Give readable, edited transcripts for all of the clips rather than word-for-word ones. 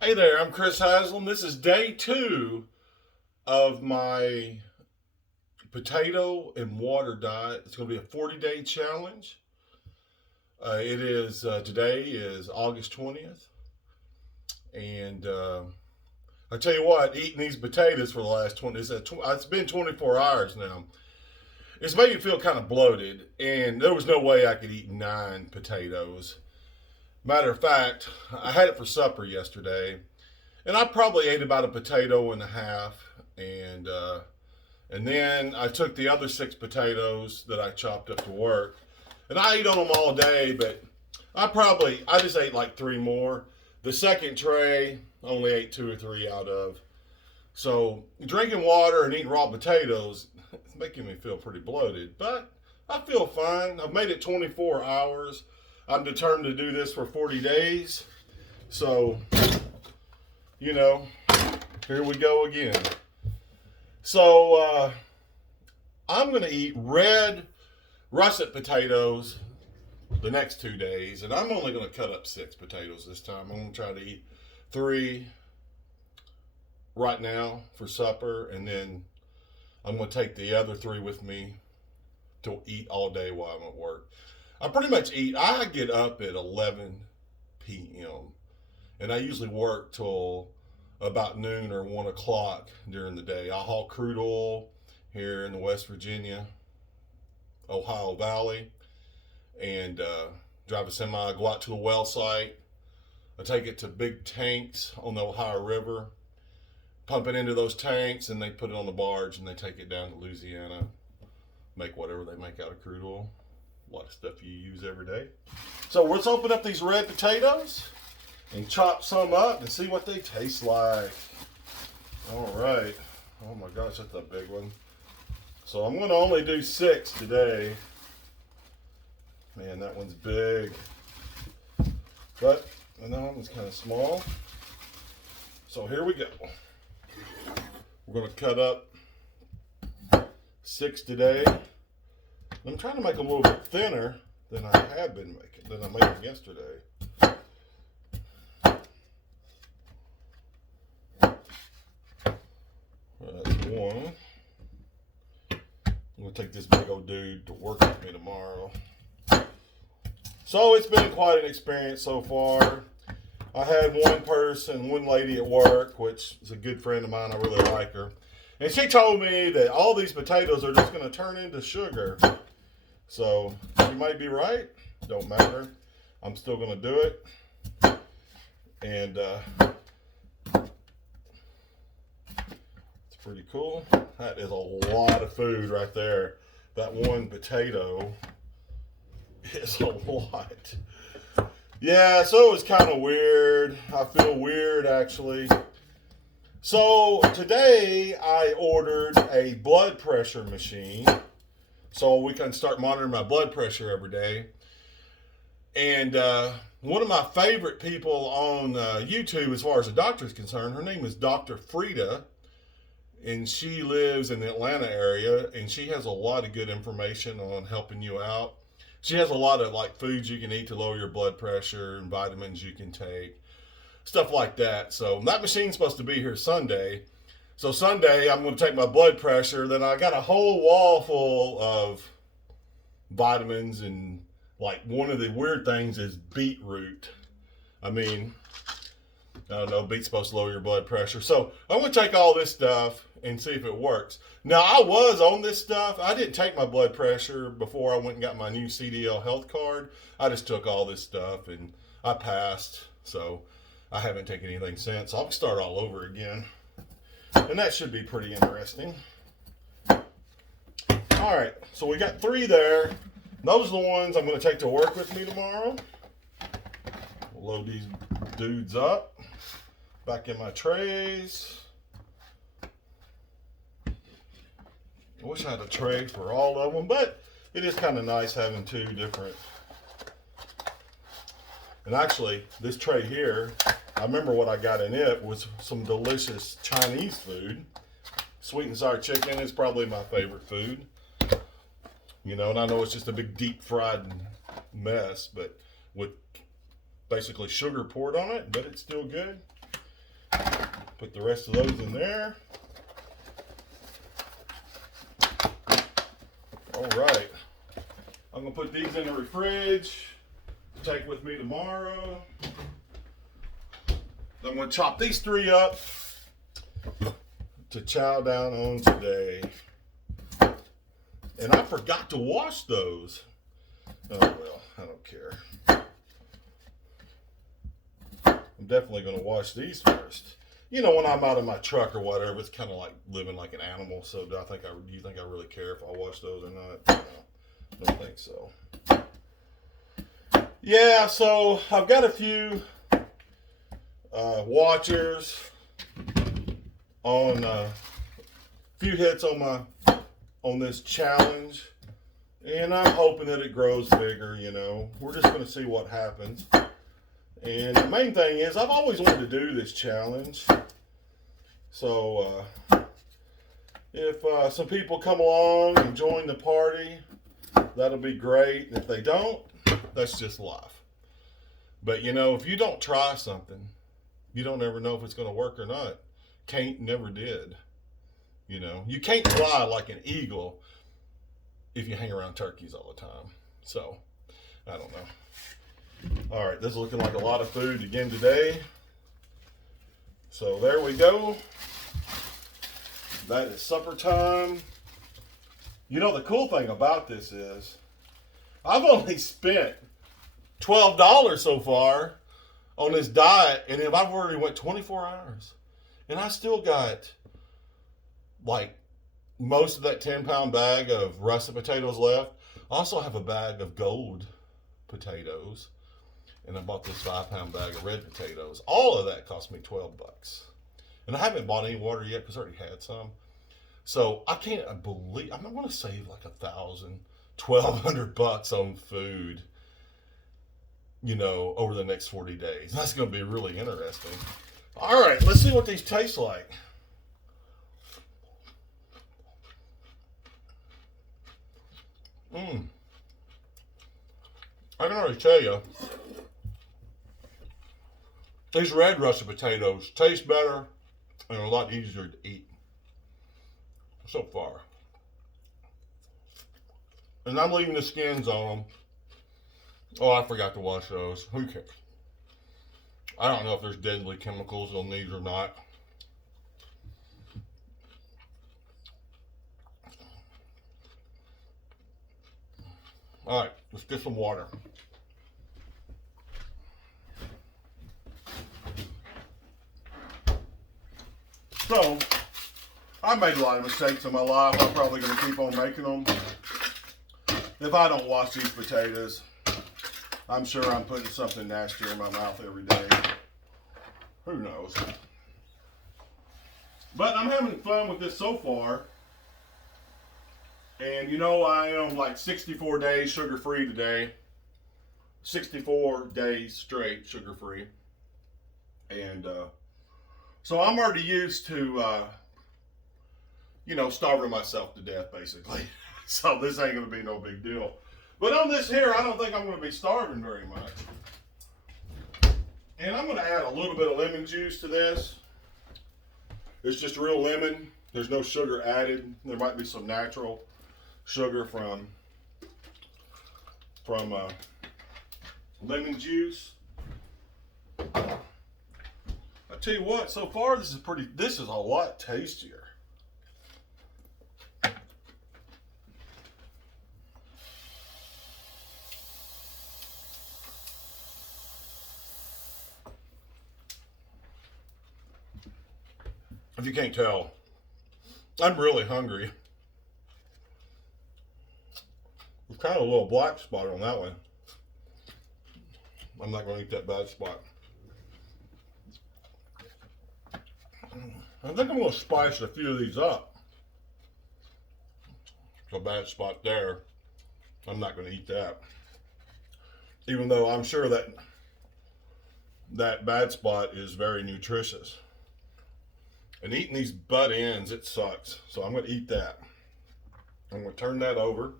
Hey there, I'm Chris Haslam. This is day 2 of my potato and water diet. It's going to be a 40-day challenge. Today is August 20th. And I tell you what, eating these potatoes for the last it's been 24 hours now. It's made me feel kind of bloated, and there was no way I could eat 9 potatoes. Matter of fact, I had it for supper yesterday, and I probably ate about a potato and a half, and then I took the other 6 potatoes that I chopped up to work, and I ate on them all day. But I just ate like 3 more. The second tray I only ate 2 or 3 out of. So drinking water and eating raw potatoes, it's making me feel pretty bloated, but I feel fine. I've made it 24 hours. I'm determined to do this for 40 days. So, here we go again. So, I'm going to eat red russet potatoes the next 2 days. And I'm only going to cut up 6 potatoes this time. I'm going to try to eat 3 right now for supper. And then I'm going to take the other 3 with me to eat all day while I'm at work. I get up at 11 p.m. and I usually work till about noon or 1 o'clock during the day. I haul crude oil here in the West Virginia, Ohio Valley, and drive a semi, go out to a well site. I take it to big tanks on the Ohio River, pump it into those tanks, and they put it on the barge and they take it down to Louisiana, make whatever they make out of crude oil. A lot of stuff you use every day. So let's open up these red potatoes and chop some up and see what they taste like. All right. Oh my gosh, that's a big one. So I'm going to only do 6 today. Man, that one's big. But another one's kind of small. So here we go. We're going to cut up 6 today. I'm trying to make them a little bit thinner than I made them yesterday. That's one. I'm going to take this big old dude to work with me tomorrow. So it's been quite an experience so far. I had one lady at work, which is a good friend of mine. I really like her. And she told me that all these potatoes are just going to turn into sugar. So she might be right. Don't matter. I'm still going to do it. And it's pretty cool. That is a lot of food right there. That one potato is a lot. Yeah, so it was kind of weird. I feel weird, actually. So today I ordered a blood pressure machine so we can start monitoring my blood pressure every day. And one of my favorite people on YouTube, as far as the doctor is concerned, her name is Dr. Frida, and she lives in the Atlanta area, and she has a lot of good information on helping you out. She has a lot of foods you can eat to lower your blood pressure and vitamins you can take, stuff like that. So that machine's supposed to be here Sunday. So Sunday, I'm going to take my blood pressure. Then I got a whole wall full of vitamins, and one of the weird things is beetroot. I don't know, beet's supposed to lower your blood pressure. So I'm going to take all this stuff and see if it works. Now, I was on this stuff. I didn't take my blood pressure before I went and got my new CDL health card. I just took all this stuff and I passed. So I haven't taken anything since. I'll start all over again. And that should be pretty interesting. All right, so we got 3 there. Those are the ones I'm going to take to work with me tomorrow. We'll load these dudes up back in my trays. I wish I had a tray for all of them, but it is kind of nice having 2 different. And actually, this tray here, I remember what I got in it was some delicious Chinese food. Sweet and sour chicken is probably my favorite food. And I know it's just a big deep fried mess, but with basically sugar poured on it, but it's still good. Put the rest of those in there. All right. I'm gonna put these in the fridge to take with me tomorrow. I'm gonna chop these 3 up to chow down on today. And I forgot to wash those. Oh well, I don't care. I'm definitely gonna wash these first. You know, when I'm out of my truck or whatever, it's kind of like living like an animal. So do you think I really care if I wash those or not? No, I don't think so. Yeah, so I've got a few watchers on a few hits on this challenge, and I'm hoping that it grows bigger. You know, we're just going to see what happens. And the main thing is, I've always wanted to do this challenge. So if some people come along and join the party, that'll be great. And if they don't, that's just life. But you know, if you don't try something, you don't ever know if it's going to work or not. Can't, never did. You know, you can't fly like an eagle if you hang around turkeys all the time. So, I don't know. All right, this is looking like a lot of food again today. So there we go. That is supper time. You know, the cool thing about this is I've only spent $12 so far on this diet, and I've already went 24 hours. And I still got like most of that 10-pound bag of russet potatoes left. I also have a bag of gold potatoes. And I bought this 5-pound bag of red potatoes. All of that cost me $12. And I haven't bought any water yet because I already had some. So I can't believe, I'm going to save like $1,000, $1,200 on food, you know, over the next 40 days. That's going to be really interesting. All right, let's see what these taste like. I can already tell you, these red russet potatoes taste better and are a lot easier to eat so far. And I'm leaving the skins on them. Oh, I forgot to wash those. Who cares? I don't know if there's deadly chemicals on these or not. All right, let's get some water. So, I made a lot of mistakes in my life. I'm probably going to keep on making them. If I don't wash these potatoes, I'm sure I'm putting something nastier in my mouth every day. Who knows? But I'm having fun with this so far. And you know, I am like 64 days sugar-free today. 64 days straight sugar-free. And so I'm already used to, you know, starving myself to death, basically. So this ain't going to be no big deal. But on this here, I don't think I'm going to be starving very much. And I'm going to add a little bit of lemon juice to this. It's just real lemon. There's no sugar added. There might be some natural sugar from lemon juice. I tell you what, so far this is a lot tastier. If you can't tell, I'm really hungry. There's kind of a little black spot on that one. I'm not going to eat that bad spot. I think I'm going to spice a few of these up. There's a bad spot there. I'm not going to eat that. Even though I'm sure that that bad spot is very nutritious. And eating these butt ends, it sucks. So I'm going to eat that. I'm going to turn that over.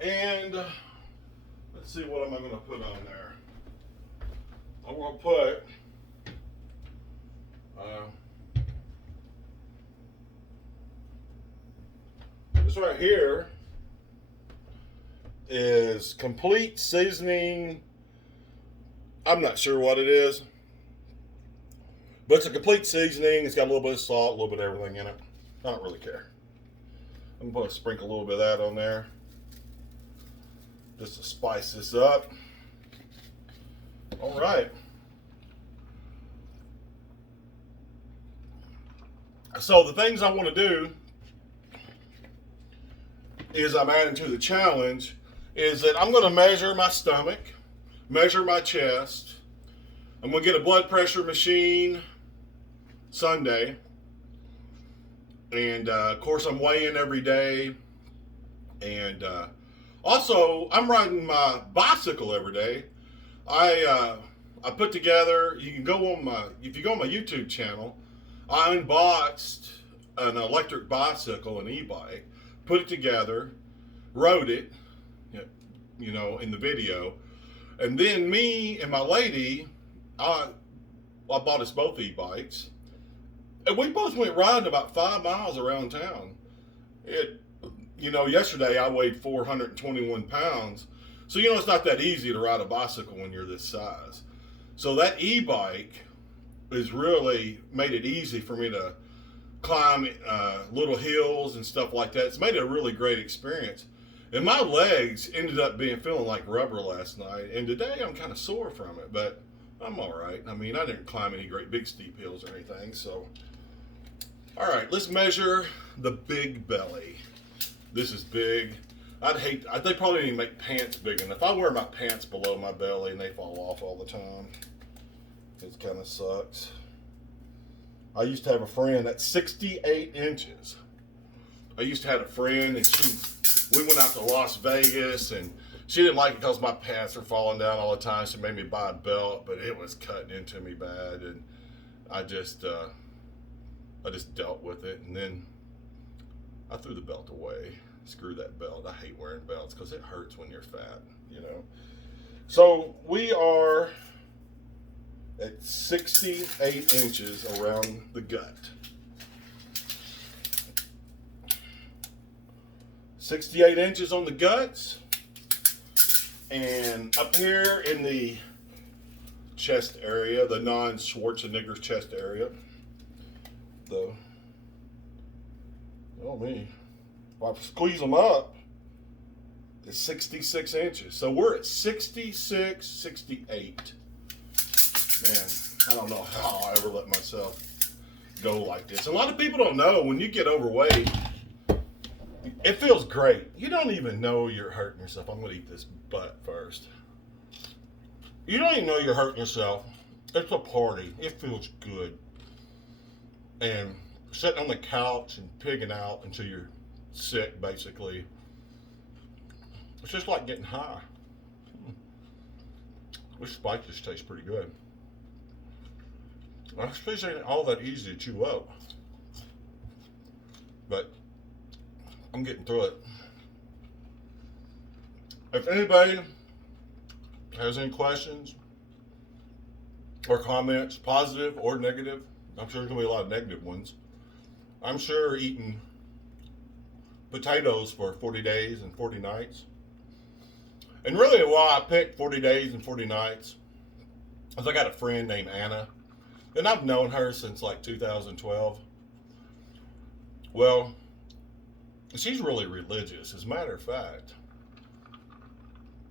And let's see, what am I going to put on there? I'm going to put This right here is complete seasoning. I'm not sure what it is, but it's a complete seasoning. It's got a little bit of salt, a little bit of everything in it. I don't really care. I'm going to sprinkle a little bit of that on there just to spice this up. All right. So the things I want to do is I'm adding to the challenge is that I'm going to measure my stomach, measure my chest. I'm going to get a blood pressure machine Sunday. And of course I'm weighing every day. And also I'm riding my bicycle every day. I put together, you can go on if you go on my YouTube channel, I unboxed an electric bicycle, an e-bike, put it together, rode it, you know, in the video. And then me and my lady, I bought us both e-bikes. And we both went riding about 5 miles around town. You know, yesterday I weighed 421 pounds. So, you know, it's not that easy to ride a bicycle when you're this size. So that e-bike has really made it easy for me to climb little hills and stuff like that. It's made it a really great experience. And my legs ended up feeling like rubber last night. And today I'm kind of sore from it, but I'm all right. I mean, I didn't climb any great big steep hills or anything, so. All right, let's measure the big belly. This is big. They probably didn't make pants big enough. I wear my pants below my belly and they fall off all the time. It kind of sucks. I used to have a friend that's 68 inches. I used to have a friend and we went out to Las Vegas and she didn't like it because my pants were falling down all the time. She made me buy a belt, but it was cutting into me bad. And I just dealt with it. And then I threw the belt away. Screw that belt. I hate wearing belts because it hurts when you're fat, you know. So we are at 68 inches around the gut. 68 inches on the guts. And up here in the chest area, the non-Schwarzenegger chest area, if I squeeze them up, it's 66 inches. So we're at 66, 68. Man, I don't know how I ever let myself go like this. A lot of people don't know when you get overweight, it feels great. You don't even know you're hurting yourself. I'm going to eat this butt first. You don't even know you're hurting yourself. It's a party. It feels good. And sitting on the couch and pigging out until you're sick, basically. It's just like getting high. This spike just tastes pretty good. This fish ain't all that easy to chew up. But I'm getting through it. If anybody has any questions or comments, positive or negative, I'm sure there's going to be a lot of negative ones. I'm sure eating potatoes for 40 days and 40 nights. And really why I picked 40 days and 40 nights is I got a friend named Anna. And I've known her since like 2012. Well, she's really religious. As a matter of fact,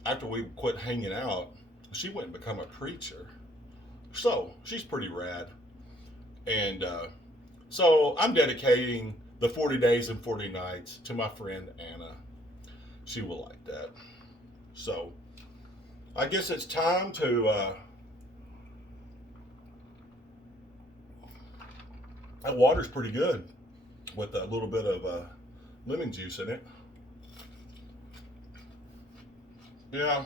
after we quit hanging out, she went and become a preacher. So she's pretty rad. And so I'm dedicating the 40 days and 40 nights to my friend Anna. She will like that. So I guess it's time to that water's pretty good with a little bit of lemon juice in it. Yeah.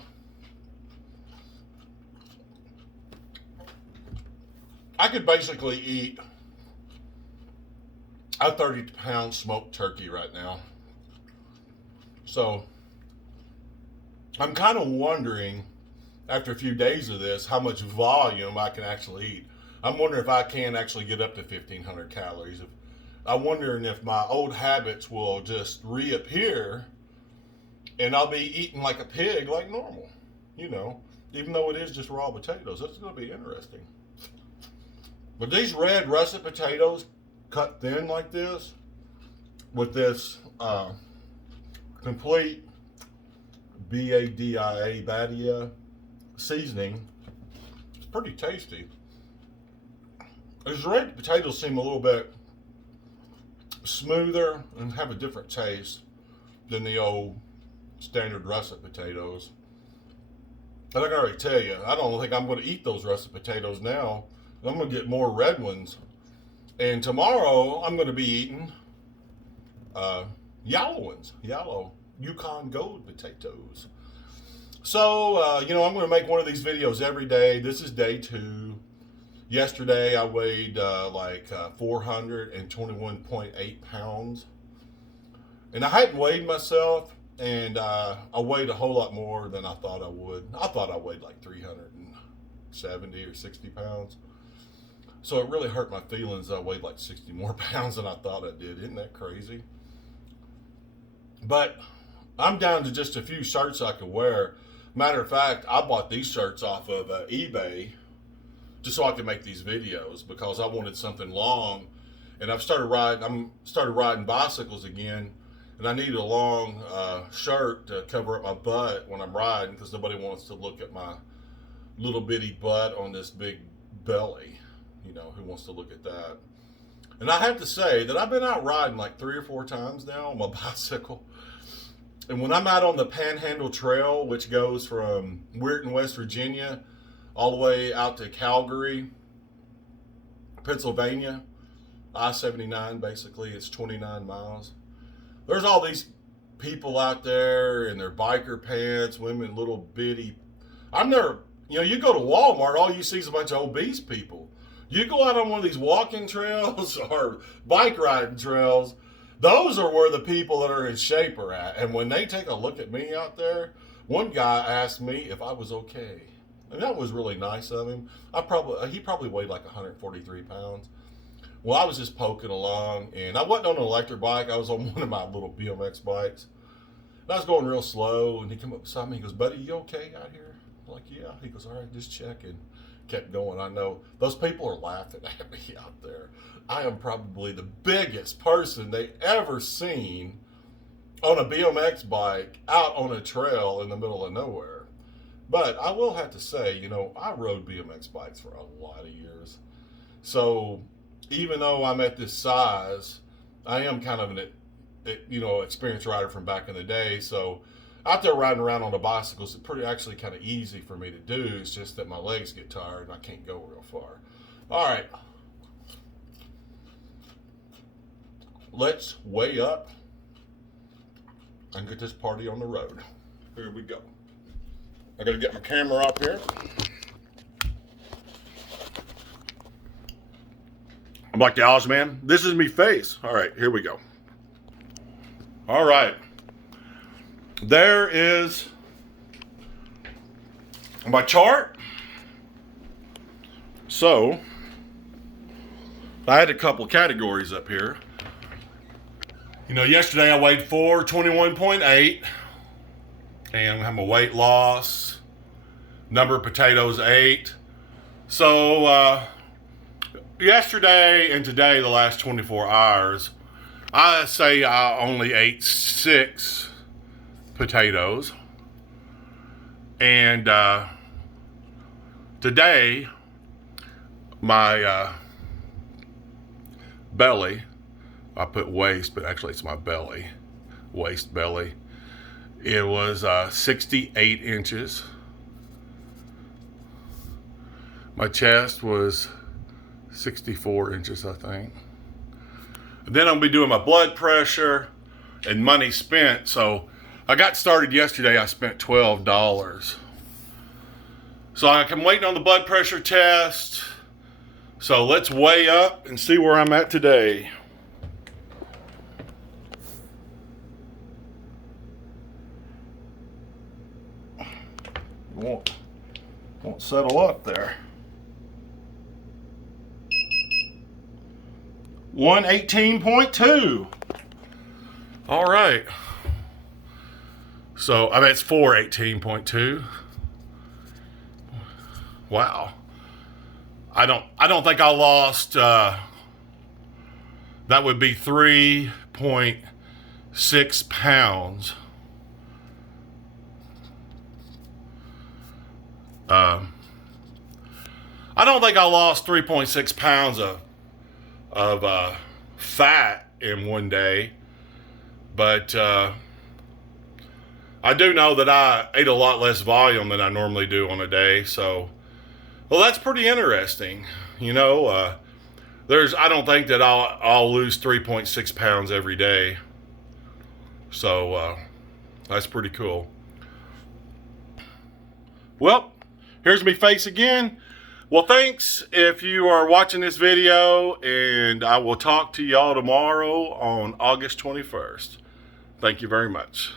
I could basically eat a 30-pound smoked turkey right now. So I'm kind of wondering, after a few days of this, how much volume I can actually eat. I'm wondering if I can actually get up to 1,500 calories. I'm wondering if my old habits will just reappear and I'll be eating like a pig like normal, you know, even though it is just raw potatoes. That's going to be interesting. But these red russet potatoes cut thin like this with this complete Badia seasoning, it's pretty tasty. These red potatoes seem a little bit smoother and have a different taste than the old standard russet potatoes. And I can already tell you, I don't think I'm going to eat those russet potatoes now. I'm going to get more red ones. And tomorrow I'm going to be eating yellow ones, yellow Yukon Gold potatoes. So, you know, I'm going to make one of these videos every day. This is day 2. Yesterday I weighed like 421.8 pounds. And I hadn't weighed myself, and I weighed a whole lot more than I thought I would. I thought I weighed like 370 or 60 pounds. So it really hurt my feelings. I weighed like 60 more pounds than I thought I did. Isn't that crazy? But I'm down to just a few shirts I could wear. Matter of fact, I bought these shirts off of eBay just so I could make these videos because I wanted something long. And I'm started riding bicycles again, and I need a long shirt to cover up my butt when I'm riding because nobody wants to look at my little bitty butt on this big belly. You know, who wants to look at that? And I have to say that I've been out riding like 3 or 4 times now on my bicycle. And when I'm out on the Panhandle Trail, which goes from Weirton, West Virginia, all the way out to Calgary, Pennsylvania, I-79 basically, it's 29 miles. There's all these people out there in their biker pants, women, little bitty. I'm never, you know, you go to Walmart, all you see is a bunch of obese people. You go out on one of these walking trails or bike riding trails, those are where the people that are in shape are at. And when they take a look at me out there, one guy asked me if I was okay. And that was really nice of him. He probably weighed like 143 pounds. Well, I was just poking along, and I wasn't on an electric bike. I was on one of my little BMX bikes. And I was going real slow, and he came up beside me. He goes, "Buddy, you okay out here?" I'm like, "Yeah." He goes, "All right, just checking." Kept going. I know those people are laughing at me out there. I am probably the biggest person they ever seen on a BMX bike out on a trail in the middle of nowhere. But I will have to say, you know, I rode BMX bikes for a lot of years. So even though I'm at this size, I am kind of an, you know, experienced rider from back in the day. So out there riding around on the bicycles, it's pretty actually kind of easy for me to do. It's just that my legs get tired and I can't go real far. All right. Let's weigh up and get this party on the road. Here we go. I gotta get my camera up here. I'm like the Oz man. This is me face. All right, here we go. All right. There is my chart. So I had a couple categories up here. You know, yesterday I weighed 421.8, and I'm a weight loss. Number of potatoes 8. So yesterday and today, the last 24 hours, I say I only ate 6 potatoes. And today, my belly, I put waist, but actually it's my belly, waist belly. It was 68 inches. My chest was 64 inches, I think. And then I'll be doing my blood pressure and money spent. So I got started yesterday. I spent $12. So I'm waiting on the blood pressure test. So let's weigh up and see where I'm at today. Won't settle up there. 118.2. All right. So, I mean, it's 418.2. Wow. I don't think I lost, that would be 3.6 pounds. I don't think I lost 3.6 pounds of fat in one day, but I do know that I ate a lot less volume than I normally do on a day. So, well, that's pretty interesting. You know, I don't think that I'll lose 3.6 pounds every day. So that's pretty cool. Well, here's my face again. Well, thanks if you are watching this video, and I will talk to y'all tomorrow on August 21st. Thank you very much.